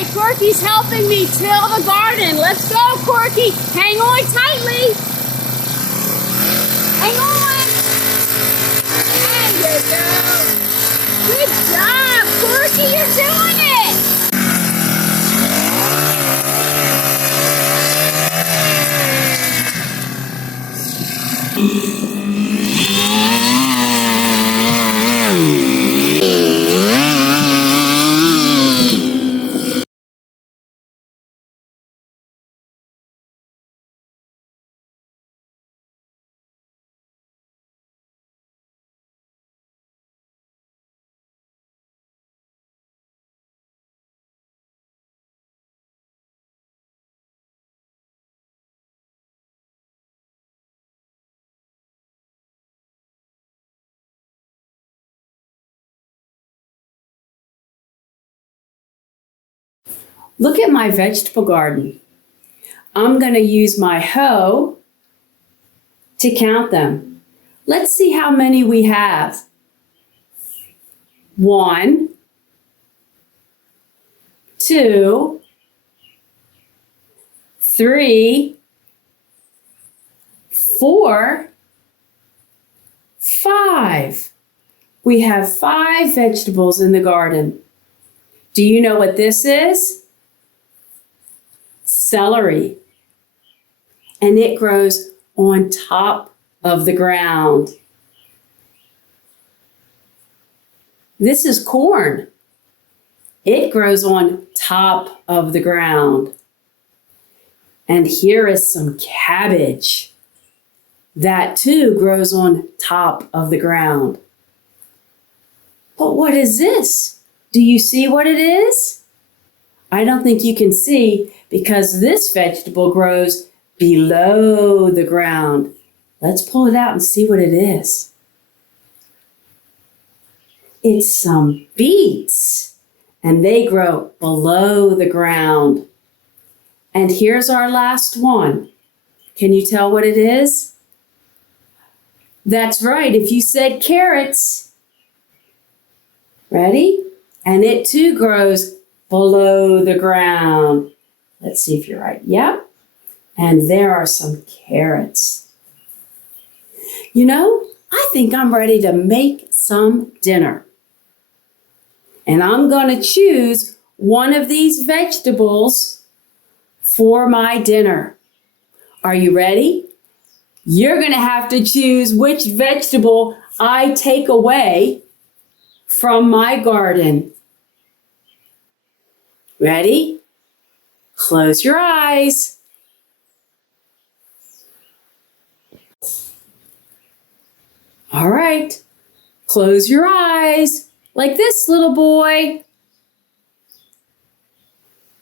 right, Corky's helping me till the garden. Let's go, Corky. Hang on tightly. Hang on. There you go. Good job, Corky. You're doing it. Look at my vegetable garden. I'm going to use my hoe to count them. Let's see how many we have. 1, 2, 3, 4, 5. We have 5 vegetables in the garden. Do you know what this is? Celery. And it grows on top of the ground. This is corn. It grows on top of the ground. And here is some cabbage. That too grows on top of the ground. But what is this? Do you see what it is? I don't think you can see because this vegetable grows below the ground. Let's pull it out and see what it is. It's some beets, and they grow below the ground. And here's our last one. Can you tell what it is? That's right, if you said carrots. Ready? And it too grows below the ground. Let's see if you're right. Yep. And there are some carrots. You know, I think I'm ready to make some dinner. And I'm going to choose one of these vegetables for my dinner. Are you ready? You're going to have to choose which vegetable I take away from my garden. Ready? Close your eyes. All right. Close your eyes like this, little boy.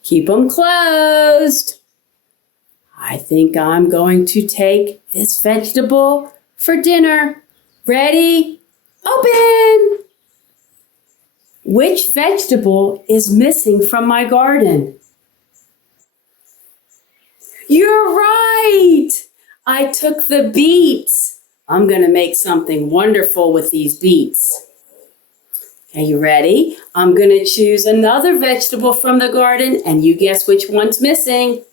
Keep them closed. I think I'm going to take this vegetable for dinner. Ready? Open! Which vegetable is missing from my garden? You're right! I took the beets. I'm going to make something wonderful with these beets. Are you ready? I'm going to choose another vegetable from the garden, and you guess which one's missing.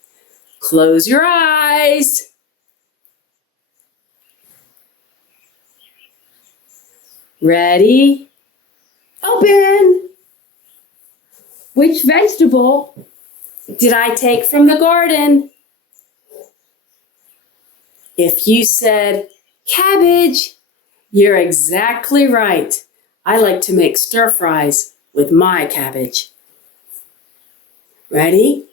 Close your eyes. Ready? Open! Which vegetable did I take from the garden? If you said cabbage, you're exactly right. I like to make stir fries with my cabbage. Ready?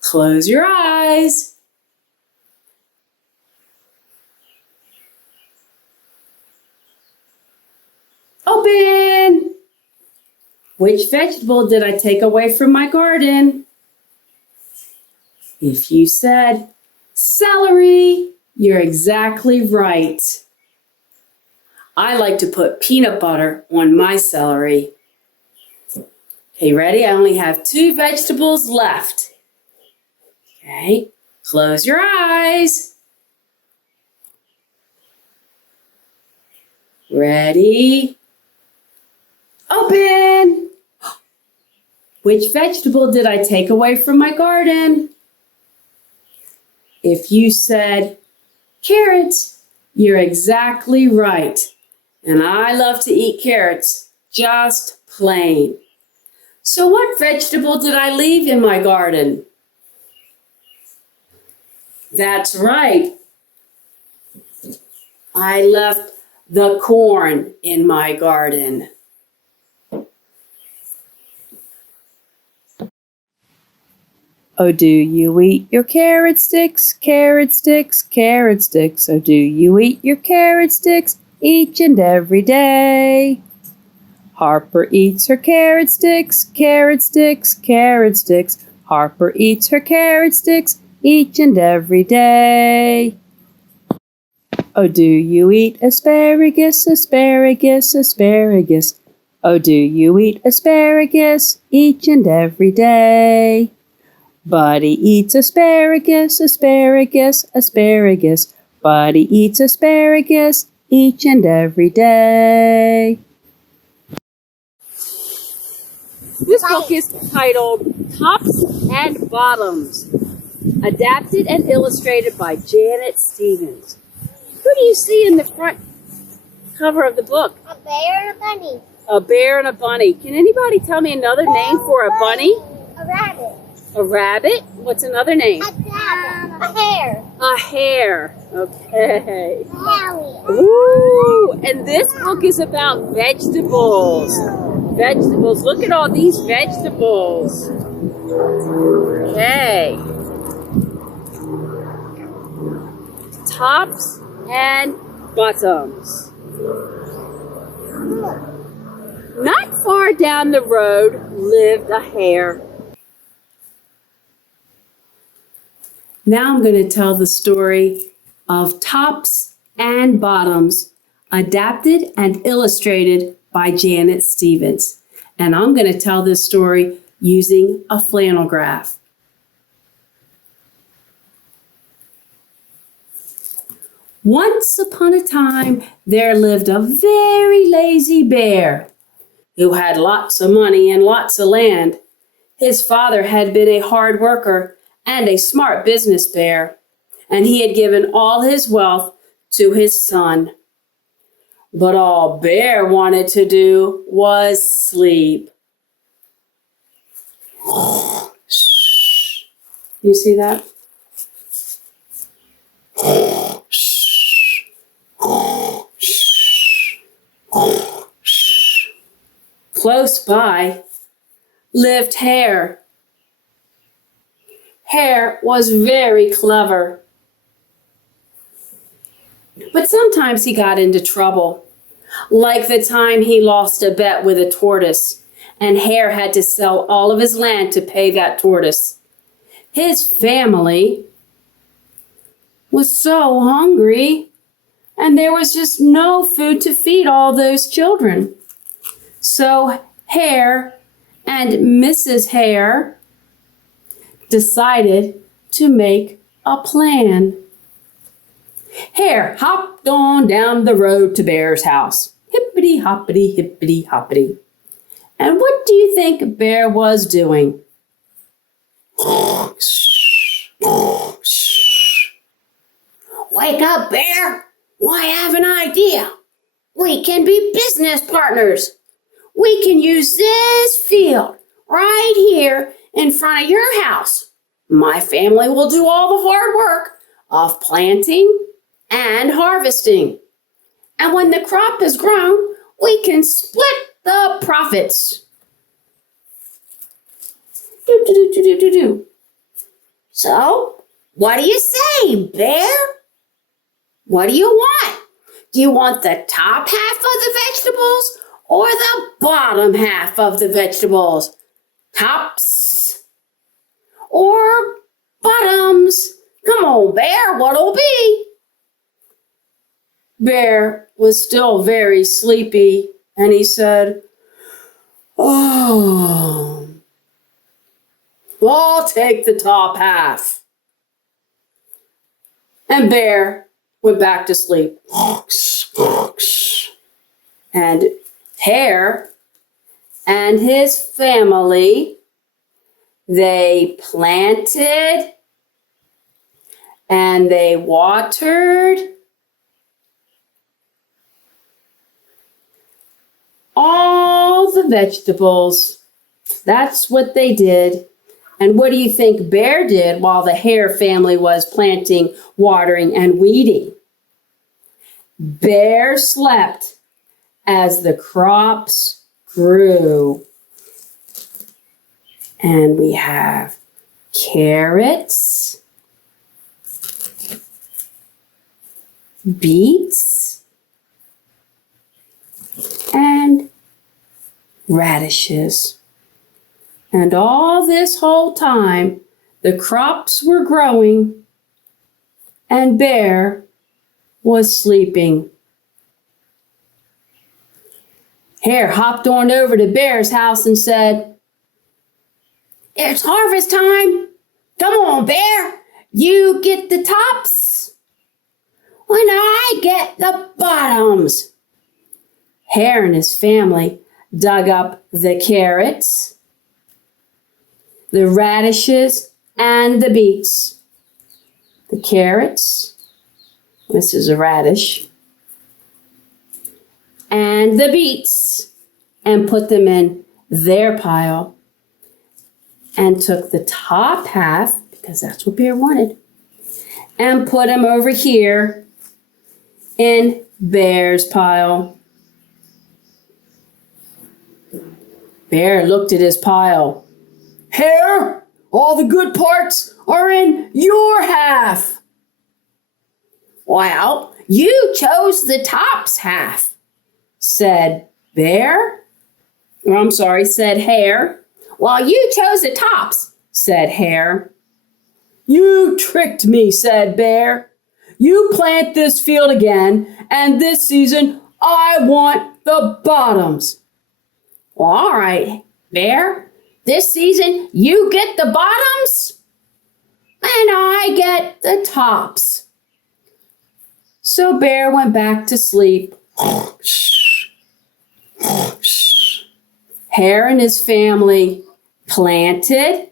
Close your eyes. Open! Which vegetable did I take away from my garden? If you said celery, you're exactly right. I like to put peanut butter on my celery. Okay, ready? I only have 2 vegetables left. Okay, close your eyes. Ready? Open! Which vegetable did I take away from my garden? If you said carrots, you're exactly right. And I love to eat carrots, just plain. So what vegetable did I leave in my garden? That's right. I left the corn in my garden. Oh, do you eat your carrot sticks, carrot sticks, carrot sticks? Oh, do you eat your carrot sticks each and every day? Harper eats her carrot sticks, carrot sticks, carrot sticks. Harper eats her carrot sticks each and every day. Oh, do you eat asparagus, asparagus, asparagus? Oh, do you eat asparagus each and every day? Buddy eats asparagus, asparagus, asparagus. Buddy eats asparagus each and every day. This book is titled Tops and Bottoms, adapted and illustrated by Janet Stevens. Who do you see in the front cover of the book? A bear and a bunny. A bear and a bunny. Can anybody tell me another name for a bunny? A rabbit. A rabbit? What's another name? A rabbit. A hare. A hare. Okay. Howie. Ooh, and this book is about vegetables. Vegetables. Look at all these vegetables. Okay. Tops and bottoms. Not far down the road lived a hare. Now I'm going to tell the story of Tops and Bottoms, adapted and illustrated by Janet Stevens. And I'm going to tell this story using a flannel graph. Once upon a time, there lived a very lazy bear who had lots of money and lots of land. His father had been a hard worker and a smart business bear, and he had given all his wealth to his son. But all Bear wanted to do was sleep. You see that? Close by lived Hare. Hare was very clever, but sometimes he got into trouble, like the time he lost a bet with a tortoise, and Hare had to sell all of his land to pay that tortoise. His family was so hungry, and there was just no food to feed all those children. So Hare and Mrs. Hare decided to make a plan. Hare hopped on down the road to Bear's house. Hippity hoppity, hippity hoppity. And what do you think Bear was doing? Wake up, Bear! I have an idea. We can be business partners. We can use this field right here in front of your house. My family will do all the hard work of planting and harvesting. And when the crop is grown, we can split the profits. So, what do you say, Bear? What do you want? Do you want the top half of the vegetables or the bottom half of the vegetables? Tops or bottoms? Come on, Bear, what'll be? Bear was still very sleepy, and he said, "Oh, I'll take the top half." And Bear went back to sleep. And Hare and his family they planted and they watered all the vegetables. That's what they did. And what do you think Bear did while the Hare family was planting, watering, and weeding? Bear slept as the crops grew. And we have carrots, beets, and radishes. And all this whole time, the crops were growing and Bear was sleeping. Hare hopped on over to Bear's house and said, "It's harvest time. Come on, Bear. You get the tops when I get the bottoms." Hare and his family dug up the carrots, the radishes, and the beets. The carrots, this is a radish, and the beets, and put them in their pile, and took the top half, because that's what Bear wanted, and put them over here in Bear's pile. Bear looked at his pile. "Hare, all the good parts are in your half." "Well, you chose the tops half," said Bear. Said Hare. "Well, you chose the tops," said Hare. "You tricked me," said Bear. "You plant this field again, and this season I want the bottoms." "Well, all right, Bear. This season, you get the bottoms, and I get the tops." So Bear went back to sleep. Hare and his family planted,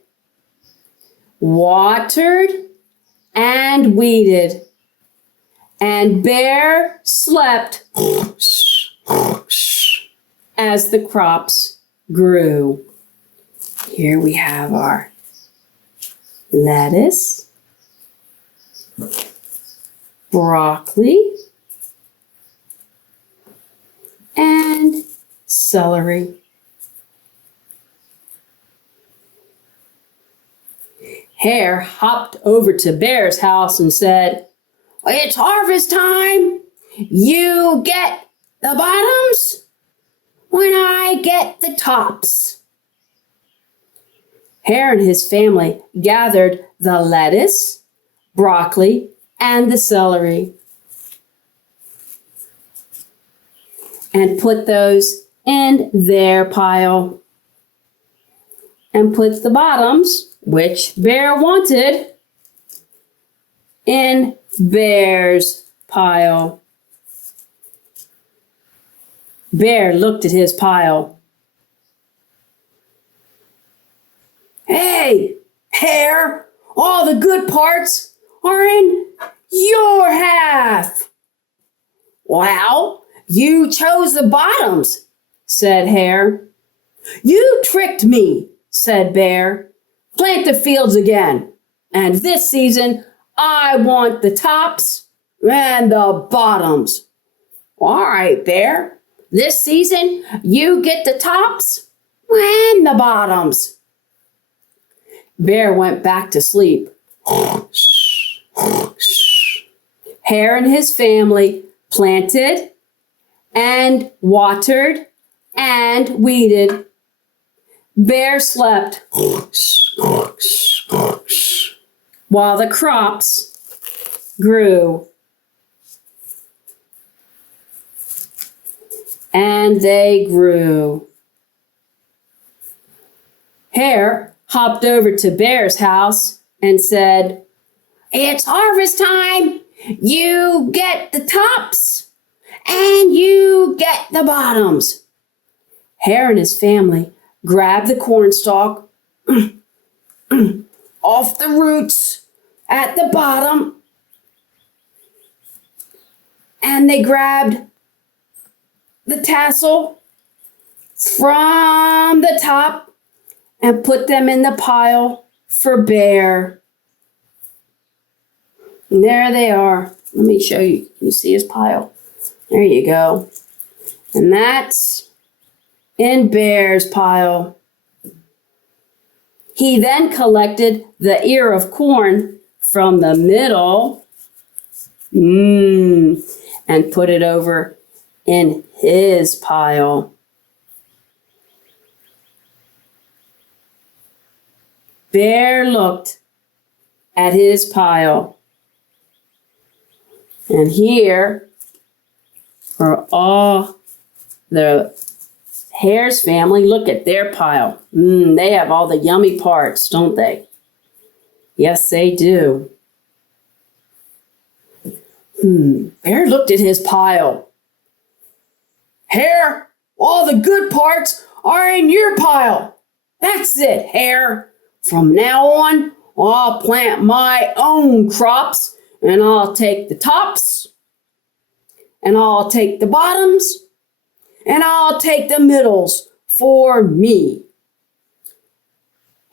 watered, and weeded. And Bear slept as the crops grew. Here we have our lettuce, broccoli, and celery. Hare hopped over to Bear's house and said, "It's harvest time. You get the bottoms when I get the tops." Hare and his family gathered the lettuce, broccoli, and the celery and put those in their pile and put the bottoms, which Bear wanted, in Bear's pile. Bear looked at his pile. "Hey, Hare, all the good parts are in your half." "Well, you chose the bottoms," said Hare. "You tricked me," said Bear. "Plant the fields again, and this season I want the tops and the bottoms." "All right, Bear. This season you get the tops and the bottoms." Bear went back to sleep. Hare and his family planted and watered and weeded. Bear slept while the crops grew. And they grew. Hare hopped over to Bear's house and said, "It's harvest time. You get the tops and you get the bottoms." Hare and his family grabbed the cornstalk off the roots at the bottom. And they grabbed the tassel from the top and put them in the pile for Bear. And there they are. Let me show you. Can you see his pile? There you go. And that's in Bear's pile. He then collected the ear of corn from the middle and put it over in his pile. Bear looked at his pile. And here are all the Hare's family. Look at their pile. They have all the yummy parts, don't they? Yes, they do. Bear looked at his pile. Hare, all the good parts are in your pile. That's it, Hare. From now on, I'll plant my own crops, and I'll take the tops, and I'll take the bottoms, and I'll take the middles for me.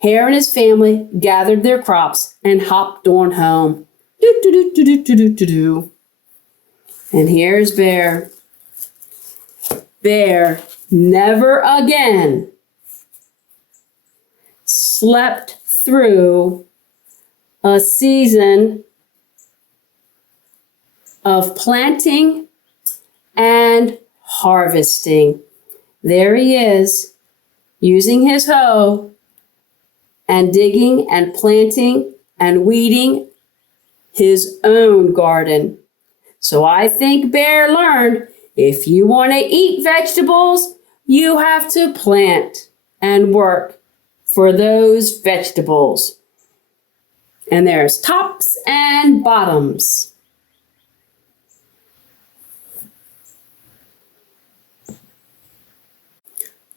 Hare and his family gathered their crops and hopped on home. Do-do-do-do-do-do-do-do. And here's Bear. Bear never again slept through a season of planting and harvesting. There he is, using his hoe and digging and planting and weeding his own garden. So I think Bear learned, if you want to eat vegetables, you have to plant and work for those vegetables. And there's tops and bottoms.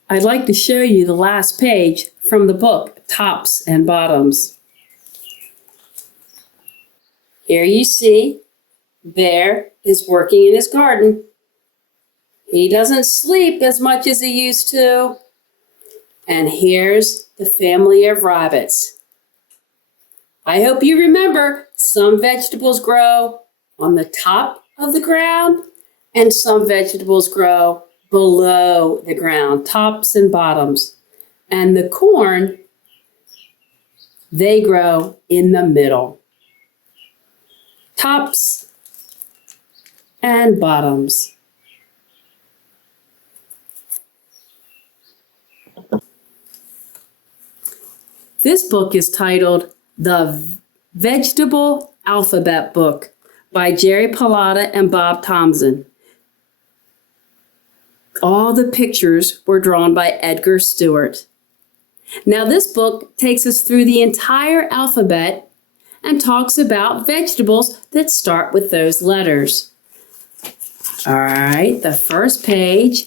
I'd like to show you the last page from the book, Tops and Bottoms. Here you see Bear is working in his garden. He doesn't sleep as much as he used to. And here's the family of rabbits. I hope you remember, some vegetables grow on the top of the ground and some vegetables grow below the ground, tops and bottoms. And the corn, they grow in the middle. Tops and bottoms. This book is titled The Vegetable Alphabet Book by Jerry Pallotta and Bob Thompson. All the pictures were drawn by Edgar Stewart. Now this book takes us through the entire alphabet and talks about vegetables that start with those letters. All right, the first page,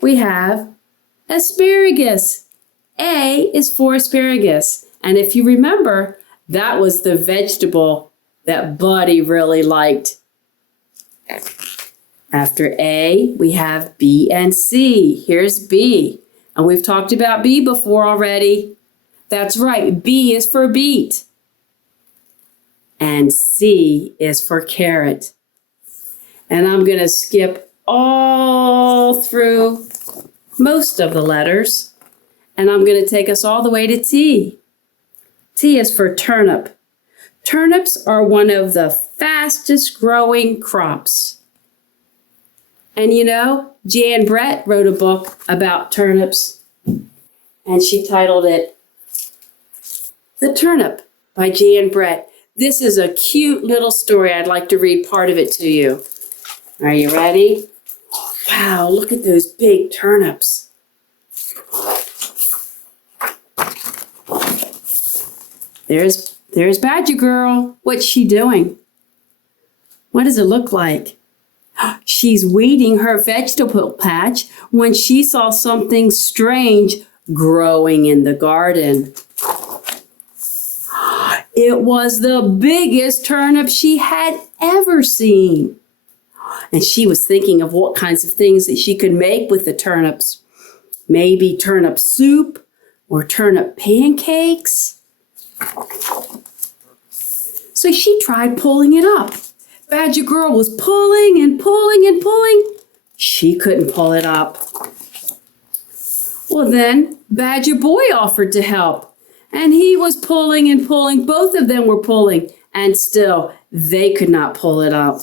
we have asparagus. A is for asparagus. And if you remember, that was the vegetable that Buddy really liked. After A, we have B and C. Here's B. And we've talked about B before already. That's right, B is for beet. And C is for carrot. And I'm going to skip all through most of the letters. And I'm going to take us all the way to T. T is for turnip. Turnips are one of the fastest growing crops. And you know, Jan Brett wrote a book about turnips, and she titled it The Turnip by Jan Brett. This is a cute little story. I'd like to read part of it to you. Are you ready? Wow, look at those big turnips. There's Badger Girl. What's she doing? What does it look like? She's weeding her vegetable patch when she saw something strange growing in the garden. It was the biggest turnip she had ever seen. And she was thinking of what kinds of things that she could make with the turnips. Maybe turnip soup or turnip pancakes. So she tried pulling it up. Badger Girl was pulling and pulling and pulling. She couldn't pull it up. Well, then Badger Boy offered to help. And he was pulling and pulling. Both of them were pulling. And still, they could not pull it up.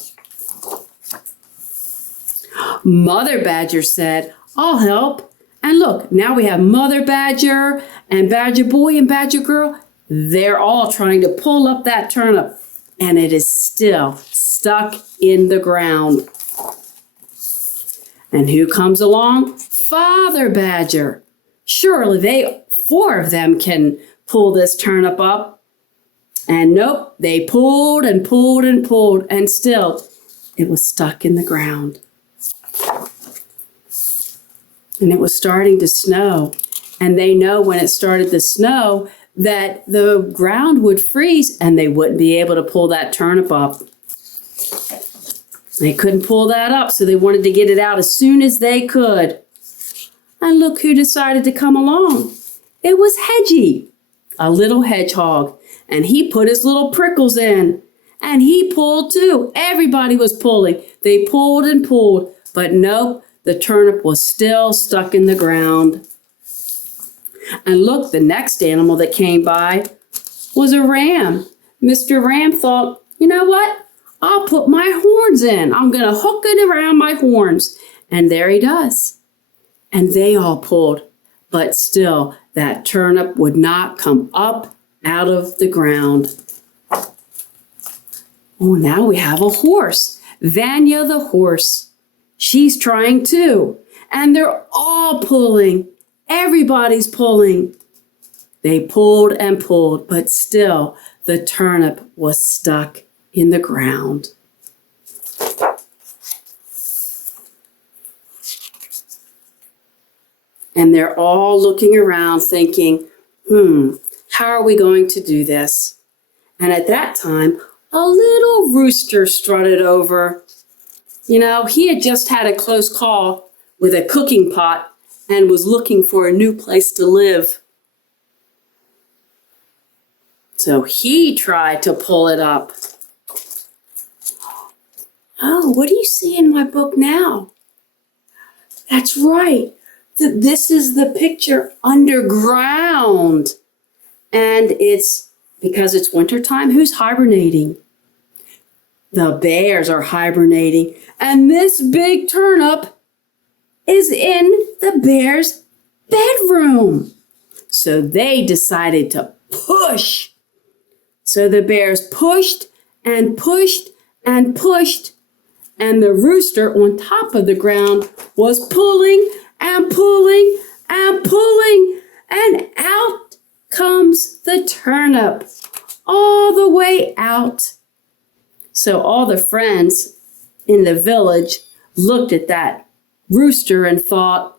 Mother Badger said, I'll help. And look, now we have Mother Badger and Badger Boy and Badger Girl. They're all trying to pull up that turnip. And it is still stuck in the ground. And who comes along? Father Badger. Surely 4 of them can pull this turnip up. And nope, they pulled and pulled and pulled, and still it was stuck in the ground. And it was starting to snow. And they know when it started to snow that the ground would freeze and they wouldn't be able to pull that turnip up. They couldn't pull that up, so they wanted to get it out as soon as they could. And look who decided to come along. It was Hedgie, a little hedgehog. And he put his little prickles in. And he pulled too. Everybody was pulling. They pulled and pulled. But nope, the turnip was still stuck in the ground. And look, the next animal that came by was a ram. Mr. Ram thought, you know what? I'll put my horns in. I'm going to hook it around my horns. And there he does. And they all pulled. But still, that turnip would not come up out of the ground. Oh, now we have a horse. Vanya the horse. She's trying too. And they're all pulling. Everybody's pulling. They pulled and pulled, but still the turnip was stuck in the ground. And they're all looking around thinking, how are we going to do this? And at that time, a little rooster strutted over. You know, he had just had a close call with a cooking pot and was looking for a new place to live. So he tried to pull it up. Oh, what do you see in my book now? That's right. This is the picture underground. And it's because it's wintertime. Who's hibernating? The bears are hibernating. And this big turnip is in the bear's bedroom. So they decided to push. So the bears pushed and pushed and pushed. And the rooster on top of the ground was pulling and pulling and pulling. And out comes the turnip all the way out. So all the friends in the village looked at that rooster and thought,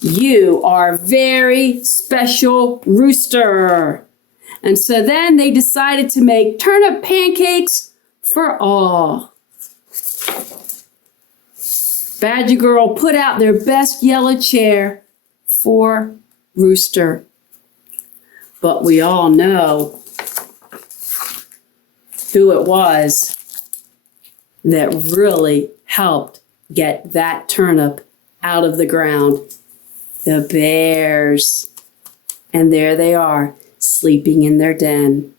you are very special rooster. And so then they decided to make turnip pancakes for all. Badger Girl put out their best yellow chair for Rooster. But we all know who it was that really helped get that turnip out of the ground. The bears. And there they are, sleeping in their den.